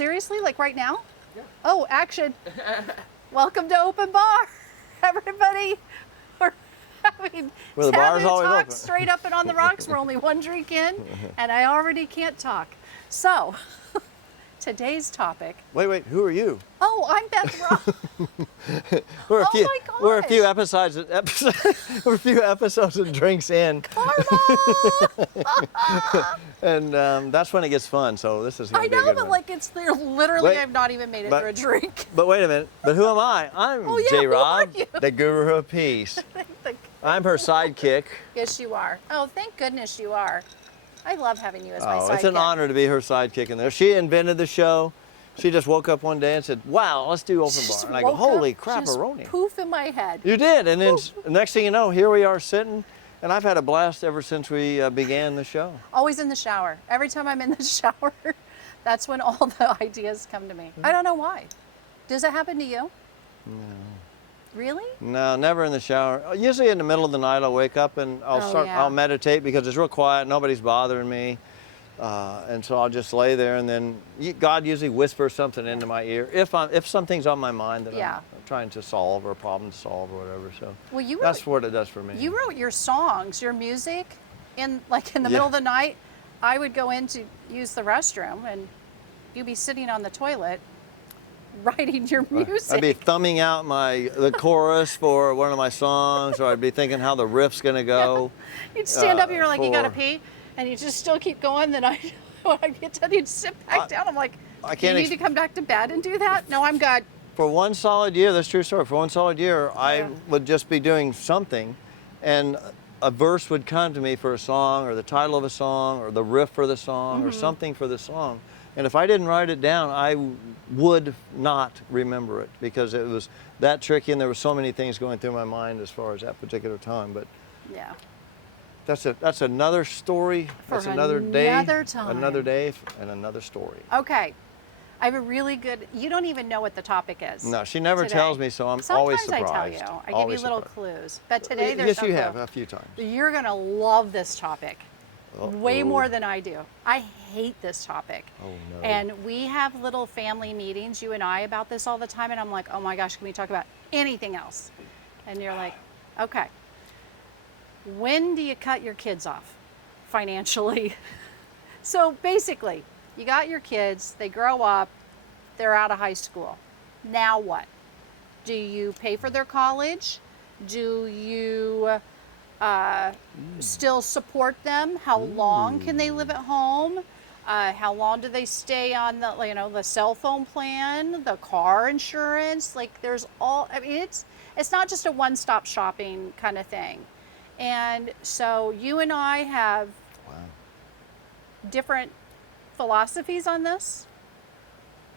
seriously? Like right now? Yeah. Oh, action. Welcome to Open Bar, everybody. We're having Well, the bar's always talk open. straight up and on the rocks. We're only one drink in, and I already can't talk. So, today's topic. Wait, who are you? Oh, I'm Beth Ross. We're a Oh few, my We're a few gosh. we're a few episodes and drinks in, Karma! and that's when it gets fun. So this is gonna I be a know, good but one. like it's there. Literally, Wait, I've not even made it but- through a drink. But wait a minute. But who am I? I'm Oh, yeah, J. who are Rob, you? the guru of peace. I'm her sidekick. Yes, you are. Oh, thank goodness you are. I love having you as my Oh, sidekick. it's an honor to be her sidekick in there. She invented the show. She just woke up one day and said, "Wow, let's do Open Just Bar." And I go, woke "Holy up, just crap-a-roni." poof in my head. You did, and then next thing you know, here we are sitting, and I've had a blast ever since we began the show. Always in the shower. Every time I'm in the shower, that's when all the ideas come to me. I don't know why. Does it happen to you? No. Really? No, never in the shower. Usually in the middle of the night, I'll wake up and I'll meditate because it's real quiet, nobody's bothering me. And so I'll just lay there, and then God usually whispers something into my ear if something's on my mind that I'm trying to solve, or a problem to solve, or whatever. So Well, you that's what it does for me. You wrote your songs, your music, in the middle of the night. I would go in to use the restroom, and you'd be sitting on the toilet writing your music. I'd be thumbing out the chorus for one of my songs, or I'd be thinking how the riff's gonna go. You'd stand up, and you're like, you gotta for- pee, and you just still keep going. Then when I get done, you'd sit back down. I'm like, I do you can't need to come back to bed and do that? No, I'm good. For one solid year, that's a true story. For one solid year, I would just be doing something, and a verse would come to me for a song, or the title of a song, or the riff for the song, or something for the song. And if I didn't write it down, I would not remember it, because it was that tricky, and there were so many things going through my mind as far as that particular time. But Yeah. that's another story. For That's another day. another time. Another day and another story. Okay. I have a really good. You don't even know what the topic is. No, she never today. tells me, so I'm Sometimes always I surprised. tell you. I give Always you little surprised. clues. But today there's Yes, no you clue. have a few times. You're gonna love this topic. Way Uh-oh. more than I do. I hate this topic. Oh, no. And we have little family meetings, you and I, about this all the time. And I'm like, oh my gosh, can we talk about anything else? And you're like, okay. When do you cut your kids off financially? So basically, you got your kids, they grow up, they're out of high school. Now what? Do you pay for their college? Do you still support them? How long can they live at home? How long do they stay on the cell phone plan, the car insurance? Like there's it's not just a one-stop shopping kind of thing. And so you and I have different philosophies on this.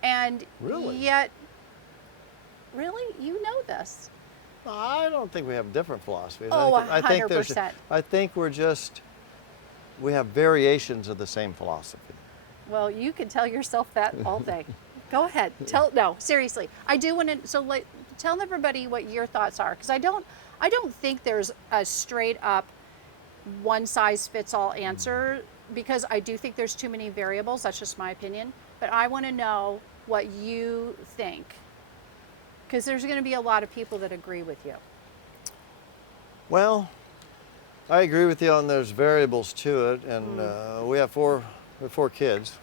And Really? yet, really, you know this. I don't think we have different philosophies. Oh, I think 100%. I think we have variations of the same philosophy. Well, you can tell yourself that all day. Go ahead. No, seriously. I do want to, tell everybody what your thoughts are, because I don't think there's a straight up one size fits all answer, because I do think there's too many variables. That's just my opinion. But I want to know what you think, because there's going to be a lot of people that agree with you. Well, I agree with you on there's variables to it, and we have four kids.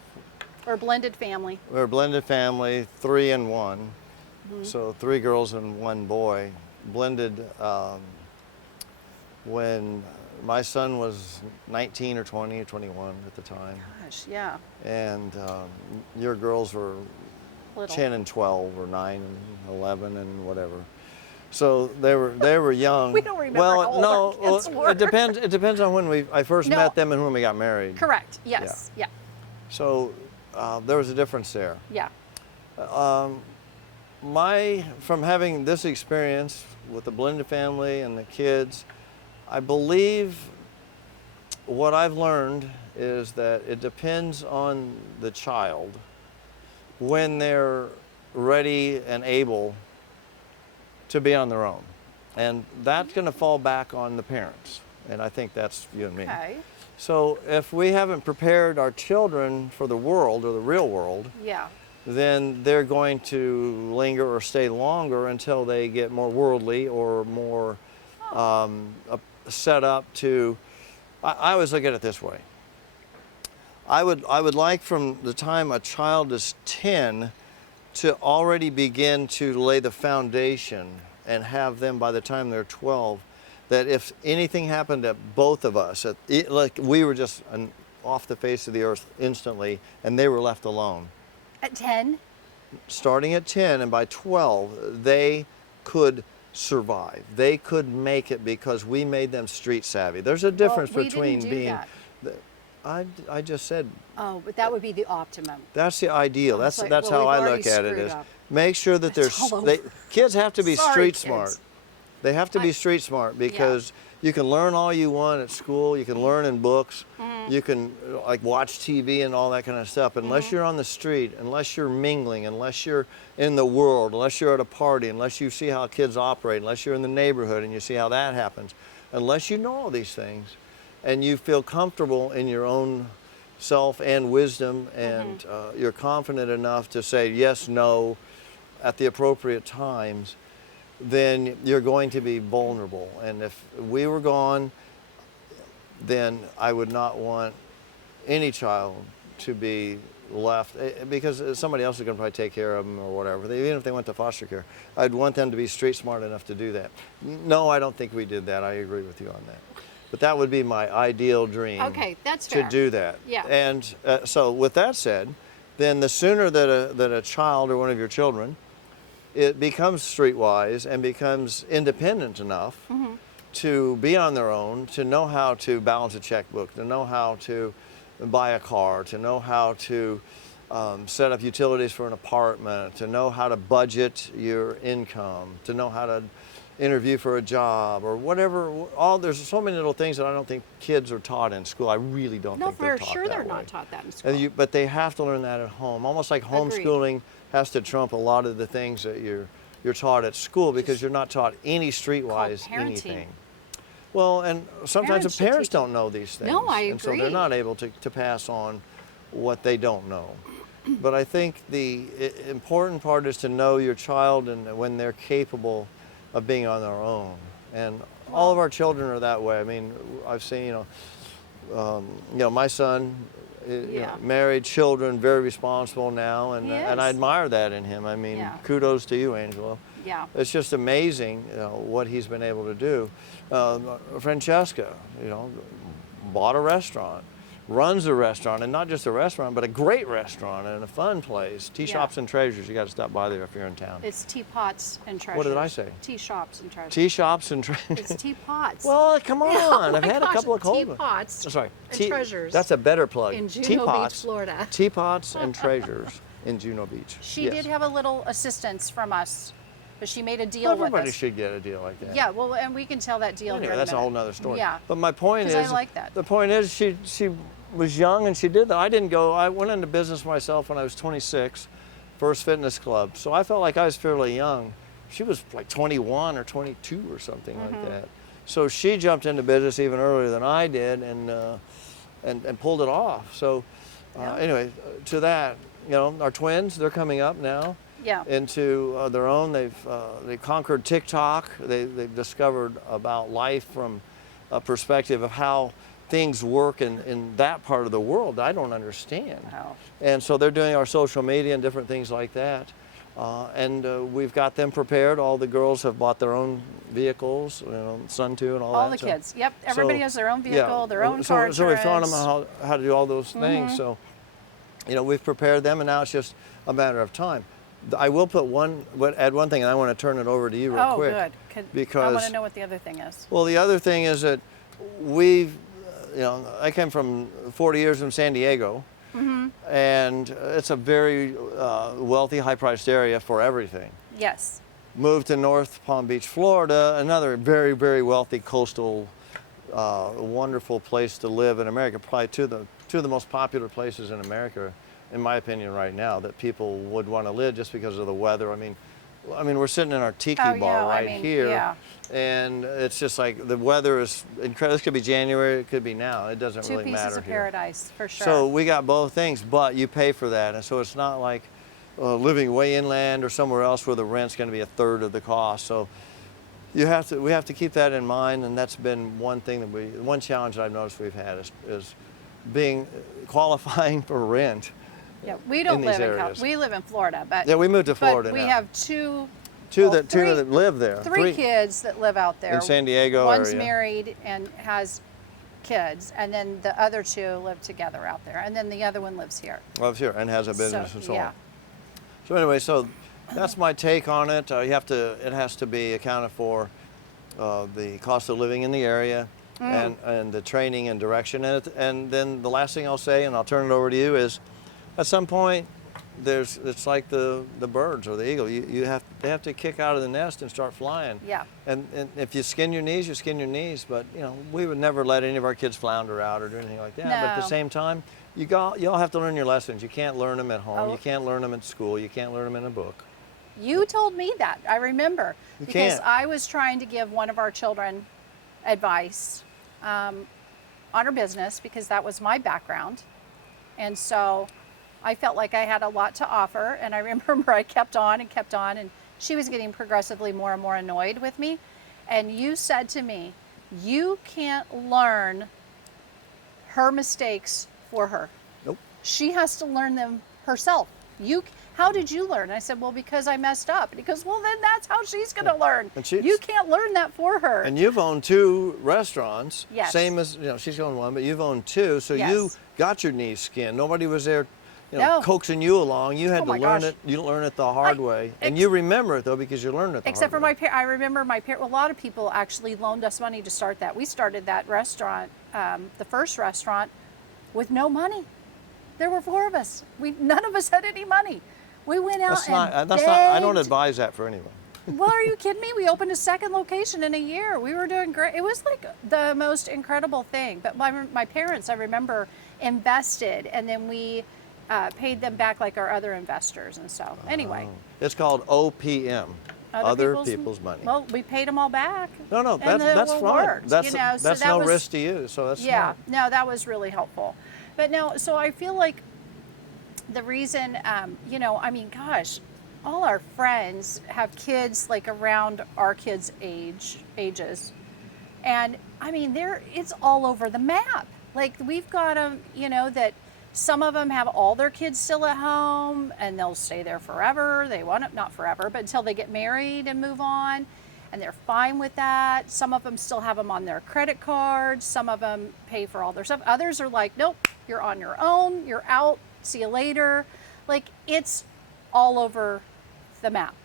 Or blended family. We're a blended family, 3 and 1. So 3 girls and 1 boy. Blended when my son was 19 or 20 or 21 at the time. Gosh, yeah. And your girls were Little. 10 and 12 or 9 and 11 and whatever. So they were young. We don't remember well, how old no, our kids were. It depends on when I first No. met them and when we got married. Correct. Yes. Yeah. So there was a difference there. Yeah. From having this experience with the blended family and the kids, I believe what I've learned is that it depends on the child when they're ready and able to be on their own. And that's going to fall back on the parents. And I think that's you and me. Okay. So if we haven't prepared our children for the world or the real world, Yeah. then they're going to linger or stay longer until they get more worldly or more set up to. I always look at it this way. I would like from the time a child is 10 to already begin to lay the foundation and have them by the time they're 12, that if anything happened to both of us, like we were just off the face of the earth instantly and they were left alone. At 10? Starting at 10 and by 12, they could survive. They could make it because we made them street savvy. There's a difference we between didn't do being. that. I just said. Oh, but that would be the optimum. That's the ideal. Oh, That's it's like, that's well, how we've I look already at it. screwed Is up. make sure that It's all over. kids have to be Sorry, street kids. smart. They have to be street smart because you can learn all you want at school. You can learn in books. You can like watch TV and all that kind of stuff. Unless you're on the street, unless you're mingling, unless you're in the world, unless you're at a party, unless you see how kids operate, unless you're in the neighborhood and you see how that happens, unless you know all these things, and you feel comfortable in your own self and wisdom, and you're confident enough to say yes, no, at the appropriate times, then you're going to be vulnerable. And if we were gone, then I would not want any child to be left, because somebody else is going to probably take care of them or whatever. Even if they went to foster care, I'd want them to be street smart enough to do that. No, I don't think we did that. I agree with you on that. But that would be my ideal dream. Okay, that's fair. To do that. Yeah. And so with that said, then the sooner that a child or one of your children it becomes streetwise and becomes independent enough to be on their own, to know how to balance a checkbook, to know how to buy a car, to know how to set up utilities for an apartment, to know how to budget your income, to know how to interview for a job or whatever. There's so many little things that I don't think kids are taught in school. I really don't think they're taught that way. No, for sure they're not taught that in school. But they have to learn that at home. Almost like homeschooling has to trump a lot of the things that you're taught at school, because you're not taught any streetwise anything. Well, and sometimes the parents don't know these things. No, I agree. And so they're not able to pass on what they don't know. But I think the important part is to know your child and when they're capable of being on their own. And all of our children are that way. I mean, I've seen, my son, married, children, very responsible now, and I admire that in him. I mean, kudos to you, Angelo. Yeah. It's just amazing, what he's been able to do. Francesca, bought a restaurant, runs a restaurant, and not just a restaurant, but a great restaurant and a fun place. Tea Shops and Treasures. You got to stop by there if you're in town. It's Teapots and Treasures. What did I say? Tea Shops and Treasures. Tea Shops and Treasures. It's Teapots. Well, come on. Oh I've had a couple of cold Teapots Sorry. and Treasures. That's a better plug. In Juno Teapots, Beach, Florida. Teapots and Treasures in Juno Beach. She did have a little assistance from us, but she made a deal with us. Everybody should get a deal like that. Yeah, well, and we can tell that deal Anyway, here in a that's a minute. whole nother story. Yeah. But my point is, I like that. The point is, she was young and she did that. I went into business myself when I was 26, first fitness club. So I felt like I was fairly young. She was like 21 or 22 or something like that. So she jumped into business even earlier than I did and pulled it off. So anyway, to that, our twins, they're coming up now. Yeah. Into their own. They've conquered TikTok. They've discovered about life from a perspective of how things work in that part of the world that I don't understand. Wow. And so they're doing our social media and different things like that. And we've got them prepared. All the girls have bought their own vehicles, Sun 2 and all that. All the kids. Yep. Everybody has their own vehicle, their own car So we've taught them insurance. how to do all those things. So, we've prepared them, and now it's just a matter of time. I will add one thing, and I want to turn it over to you real quick. Oh, good. Because I want to know what the other thing is. Well, the other thing is that I came from 40 years in San Diego, and it's a very wealthy, high-priced area for everything. Yes. Moved to North Palm Beach, Florida, another very, very wealthy coastal, wonderful place to live in America. Probably two of the most popular places in America, in my opinion, right now, that people would want to live just because of the weather. I mean, we're sitting in our tiki bar here, and it's just like the weather is incredible. This could be January, it could be now. It doesn't really matter here. Two pieces of paradise, for sure. So we got both things, but you pay for that, and so it's not like living way inland or somewhere else where the rent's going to be a third of the cost. So we have to keep that in mind, and that's been one thing that one challenge that I've noticed we've had is qualifying for rent. Yeah, we don't in these live in areas. We live in Florida, but Yeah, we moved to Florida but we now. have two Two well, that live there. three kids that live out there. In San Diego One's area. married and has kids, and then the other two live together out there, and then the other one lives here. Lives here and has a business and so yeah. on. So anyway, so that's my take on it. It has to be accounted for, the cost of living in the area, and the training and direction. And then the last thing I'll say, and I'll turn it over to you, is at some point it's like the birds or the eagle. They have to kick out of the nest and start flying. Yeah. And if you skin your knees, you skin your knees. But we would never let any of our kids flounder out or do anything like that. No. But at the same time, you all have to learn your lessons. You can't learn them at home. Oh. You can't learn them at school. You can't learn them in a book. You told me that. I remember. You because can't. I was trying to give one of our children advice on her business because that was my background. And so I felt like I had a lot to offer. And I remember I kept on, and she was getting progressively more and more annoyed with me. And you said to me, you can't learn her mistakes for her. Nope. She has to learn them herself. How did you learn? I said, well, because I messed up. And he goes, well, then that's how she's going to learn. You can't learn that for her. And you've owned 2 restaurants. Yes. Same as, she's owned 1, but you've owned 2. So Yes. you got your knees skinned. Nobody was there, No. coaxing you along. You had Oh to my learn gosh. it. You learn it the hard way. And you remember it, though, because you learned it the Except for hard way. I remember my parents, a lot of people actually loaned us money to start that. We started that restaurant, the first restaurant, with no money. There were 4 of us. None of us had any money. We went out I don't advise that for anyone. Well, are you kidding me? We opened a second location in a year. We were doing great. It was like the most incredible thing. But my parents, I remember, invested, and then we paid them back like our other investors. And so, anyway. It's called OPM, Other People's Money. Well, we paid them all back. No, that's fine. Worked, That's no was, risk to you, so that's yeah. smart. No, that was really helpful. But no, so I feel like the reason, gosh, all our friends have kids like around our kids' ages. And I mean, it's all over the map. Like we've got them, that some of them have all their kids still at home and they'll stay there forever. They want it, not forever, but until they get married and move on. And they're fine with that. Some of them still have them on their credit cards. Some of them pay for all their stuff. Others are like, nope, you're on your own. You're out. See you later. Like it's all over the map.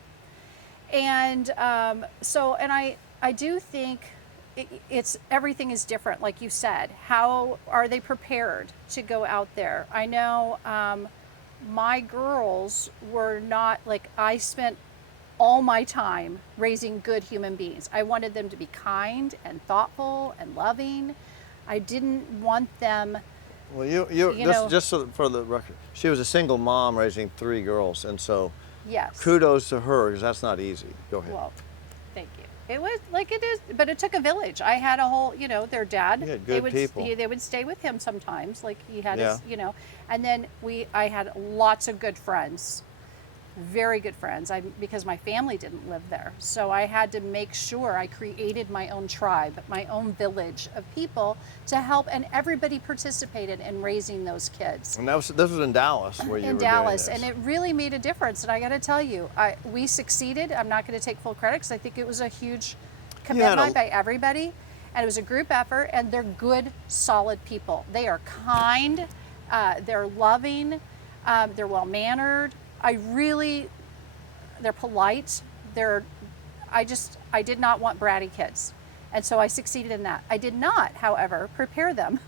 And I do think everything is different, like you said. How are they prepared to go out there? I know my girls were not, like I spent all my time raising good human beings. I wanted them to be kind and thoughtful and loving. I didn't want them. Well, just for the record, she was a single mom raising 3 girls, and so Yes. kudos to her because that's not easy. Go ahead. Well, thank you. It was like it is, but it took a village. I had a whole, their dad. You had good people. They would stay with him sometimes. Like he had Yeah. his, and then I had lots of good friends, very good friends. Because my family didn't live there, so I had to make sure I created my own tribe, my own village of people to help, and everybody participated in raising those kids. And this was in Dallas, where you In were Dallas, doing this. and it really made a difference. And I got to tell you, we succeeded. I'm not going to take full credit because I think it was a huge commitment by everybody, and it was a group effort. And they're good, solid people. They are kind, they're loving, they're well mannered. They're polite. I did not want bratty kids, and so I succeeded in that. I did not, however, prepare them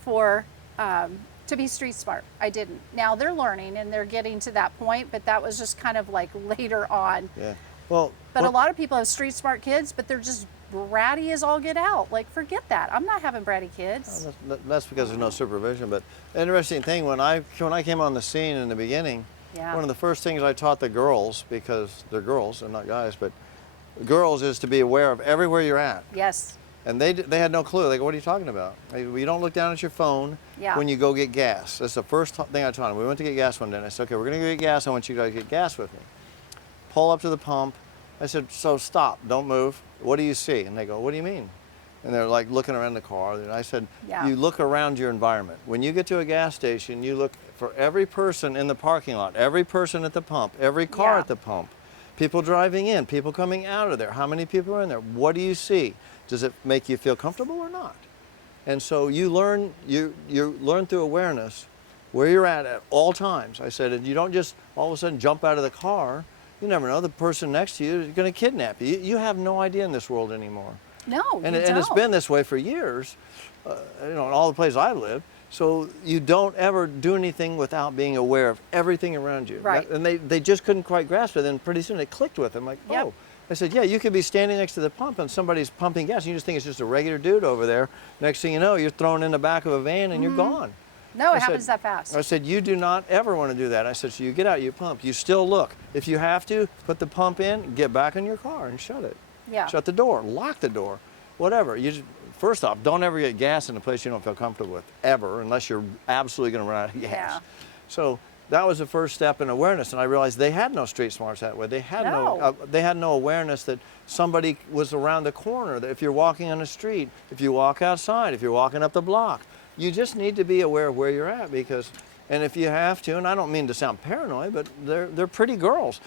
for to be street smart. I didn't. Now they're learning and they're getting to that point, but that was just kind of like later on. Yeah. Well, But a lot of people have street smart kids, but they're just bratty as all get out. Like, forget that. I'm not having bratty kids. that's because there's no supervision. But the interesting thing, when I came on the scene in the beginning, Yeah. one of the first things I taught the girls, because they're girls and not guys, but girls, is to be aware of everywhere you're at. Yes. And they had no clue. They go, "What are you talking about? You don't look down at your phone Yeah. when you go get gas." That's the first thing I told them. We went to get gas one day, and I said, "Okay, we're going to go get gas. I want you guys to get gas with me." Pull up to the pump. I said, "So stop, don't move. What do you see?" And they go, "What do you mean?" And they're like looking around the car. And I said, Yeah. "You look around your environment. When you get to a gas station, you look for every person in the parking lot, every person at the pump, every car Yeah. at the pump, people driving in, people coming out of there. How many people are in there? What do you see? Does it make you feel comfortable or not?" And so you learn through awareness where you're at all times. I said, and you don't just all of a sudden jump out of the car. You never know, the person next to you is going to kidnap you. You have no idea in this world anymore. No, And, you and it's don't. been this way for years, in all the places I've lived. So you don't ever do anything without being aware of everything around you. Right. And they just couldn't quite grasp it. And pretty soon it clicked with them. Like, Yep. oh. I said, yeah, you could be standing next to the pump and somebody's pumping gas. And you just think it's just a regular dude over there. Next thing you know, you're thrown in the back of a van and you're gone. No, I it said- happens that fast. I said, you do not ever want to do that. I said, so you get out, you pump. You still look. If you have to, put the pump in, get back in your car and shut it. Yeah. Shut the door, lock the door, whatever. First off, don't ever get gas in a place you don't feel comfortable with, ever, unless you're absolutely going to run out of gas. Yeah. So that was the first step in awareness, and I realized they had no street smarts that way. They had they had no awareness that somebody was around the corner. That if you're walking on the street, if you walk outside, if you're walking up the block, you just need to be aware of where you're at because, and if you have to, and I don't mean to sound paranoid, but they're pretty girls.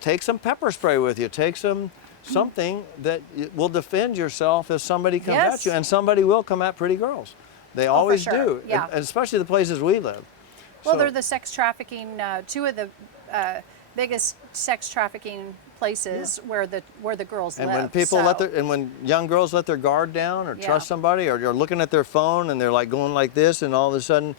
Take some pepper spray with you. Take something that will defend yourself if somebody comes Yes. at you, and somebody will come at pretty girls. They always sure. do, Yeah. and especially the places we live. Well, So- they're the sex trafficking, two of the biggest sex trafficking places where the girls And live. when people so, and when young girls let their guard down or Yeah. trust somebody or you're looking at their phone and they're like going like this and all of a sudden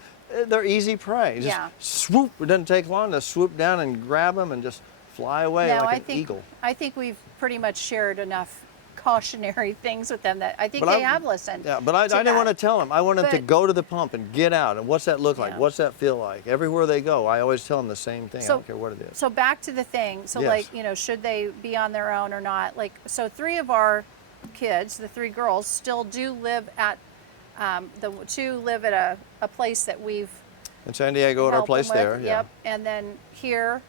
they're easy prey. Just Yeah. swoop. It doesn't take long to swoop down and grab them and just fly away no, like an eagle. I think we've pretty much shared enough cautionary things with them that I think But they I- have listened. Yeah, but I didn't that. want to tell them. I want them to But- go to the pump and get out. And what's that look like? Yeah. What's that feel like? Everywhere they go, I always tell them the same thing. I So- don't care what it is. So back to the thing. So Yes. like, should they be on their own or not? Like, so 3 of our kids, the 3 girls, still do live at, the 2 live at a place that we've In San Diego, at our helped them place with. there. Yeah. Yep. And then here,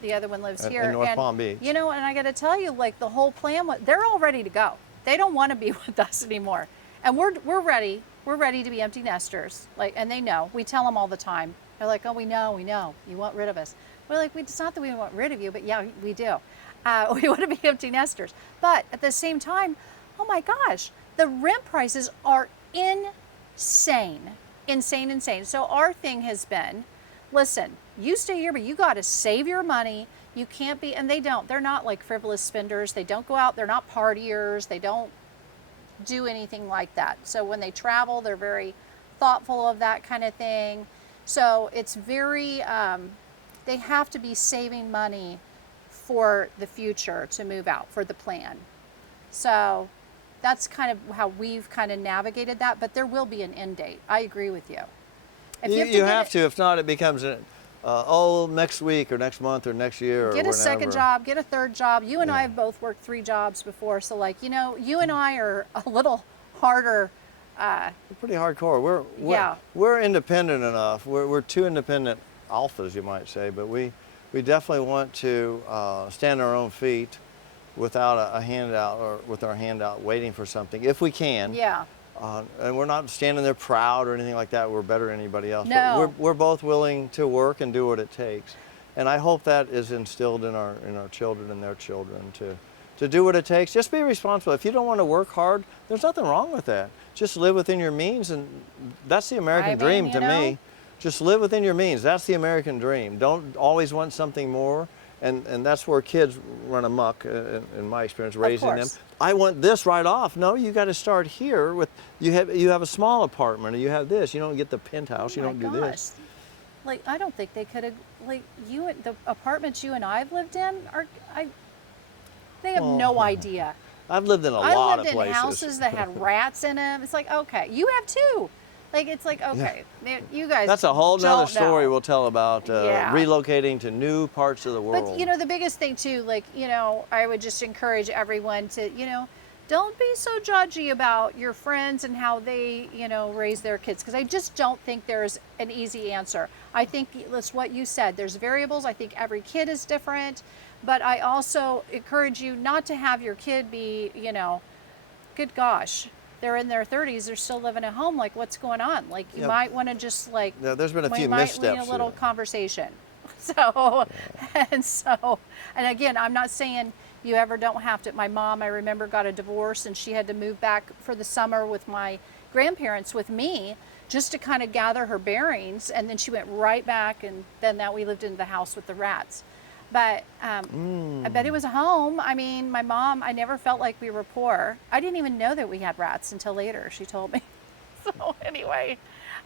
the other one lives In here. North and, Palm Beach. And I got to tell you, like the whole plan, they're all ready to go. They don't want to be with us anymore. And we're ready. We're ready to be empty nesters. Like, and they know. We tell them all the time. They're like, oh, we know. You want rid of us. We're like, it's not that we want rid of you, but yeah, we do. We want to be empty nesters. But at the same time, oh my gosh, the rent prices are insane. Insane. So our thing has been, listen, you stay here, but you got to save your money. You can't be, and they don't. They're not like frivolous spenders. They don't go out. They're not partiers. They don't do anything like that. So when they travel, they're very thoughtful of that kind of thing. So it's very, they have to be saving money for the future to move out, for the plan. So that's kind of how we've kind of navigated that, but there will be an end date. I agree with you. If You get have it- to. If not, it becomes next week or next month or next year or Get a whenever. second job, get a third job. You and I Yeah. have both worked 3 jobs before, so like, you and I are a little harder. We're pretty hardcore. Yeah. We're independent enough. We're 2 independent alphas, you might say, but we definitely want to stand on our own feet without a handout or with our hand out waiting for something, if we can. Yeah. And we're not standing there proud or anything like that. We're better than anybody else. No. But we're both willing to work and do what it takes. And I hope that is instilled in our children and their children to do what it takes. Just be responsible. If you don't want to work hard, there's nothing wrong with that. Just live within your means, and that's the American dream to me. Just live within your means. That's the American dream. Don't always want something more. And that's where kids run amok, in my experience, raising them. course. I want this right off. No, you got to start here with, you have a small apartment, or you have this. You don't get the penthouse. You Oh don't my do gosh. this. Like, I don't think they could have, like, the apartments you and I have lived in they have Well, no idea. I've lived in a I lot lived of in places. houses that had rats in them. It's like, okay, you have too. Like, it's like, okay, you guys. That's a whole nother don't story know. we'll tell about Yeah. relocating to new parts of the world. But the biggest thing too, like, I would just encourage everyone to, don't be so judgy about your friends and how they, raise their kids, because I just don't think there's an easy answer. I think that's what you said. There's variables. I think every kid is different, but I also encourage you not to have your kid be, good gosh, they're in their 30s, they're still living at home. Like, what's going on? Like, you might want to just Yeah, there's been a few we might missteps. need a little here. conversation. So, and again, I'm not saying you ever don't have to. My mom, I remember, got a divorce and she had to move back for the summer with my grandparents with me just to kind of gather her bearings. And then she went right back, and then that we lived in the house with the rats. But I bet it was a home. I mean, my mom, I never felt like we were poor. I didn't even know that we had rats until later, she told me. So anyway,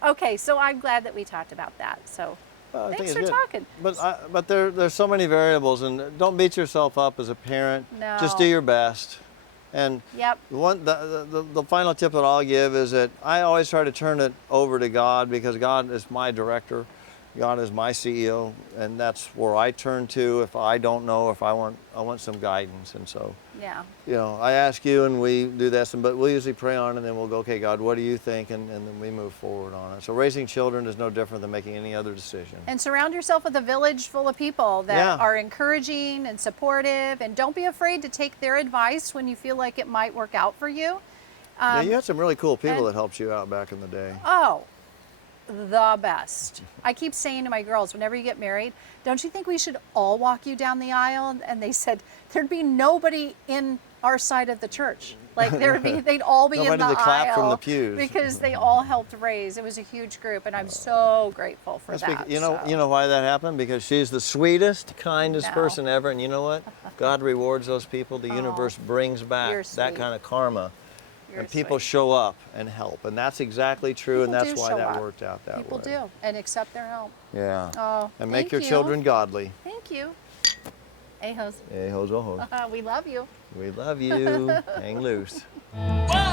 okay, so I'm glad that we talked about that. So Well, I think thanks it's for good. talking. But there's so many variables, and don't beat yourself up as a parent. No. Just do your best. And Yep. the final tip that I'll give is that I always try to turn it over to God, because God is my director. God is my CEO, and that's where I turn to if I don't know, if I want some guidance. And so, Yeah. I ask you, and we do this, but we'll usually pray on it, and then we'll go, okay, God, what do you think? And then we move forward on it. So raising children is no different than making any other decision. And surround yourself with a village full of people that are encouraging and supportive, and don't be afraid to take their advice when you feel like it might work out for you. Yeah, you had some really cool people and- that helped you out back in the day. Oh, the best. I keep saying to my girls, whenever you get married, don't you think we should all walk you down the aisle? And they said there'd be nobody in our side of the church. Like they'd all be in Nobody the to clap aisle from the pews. because they all helped raise. It was a huge group, and I'm so grateful for That's that. you know why that happened? Because she's the sweetest, kindest No. person ever, and you know what? God rewards those people. The universe brings back you're that sweet. kind of karma. You're And people sweet. show up and help, and that's exactly true, and People that's do why show that up. worked out that People way. do, and accept their help. Yeah. Oh, And make thank your you. children godly. Thank you. Ahos. Hey, hoes, oh, hoes. We love you. We love you. Hang loose. Whoa!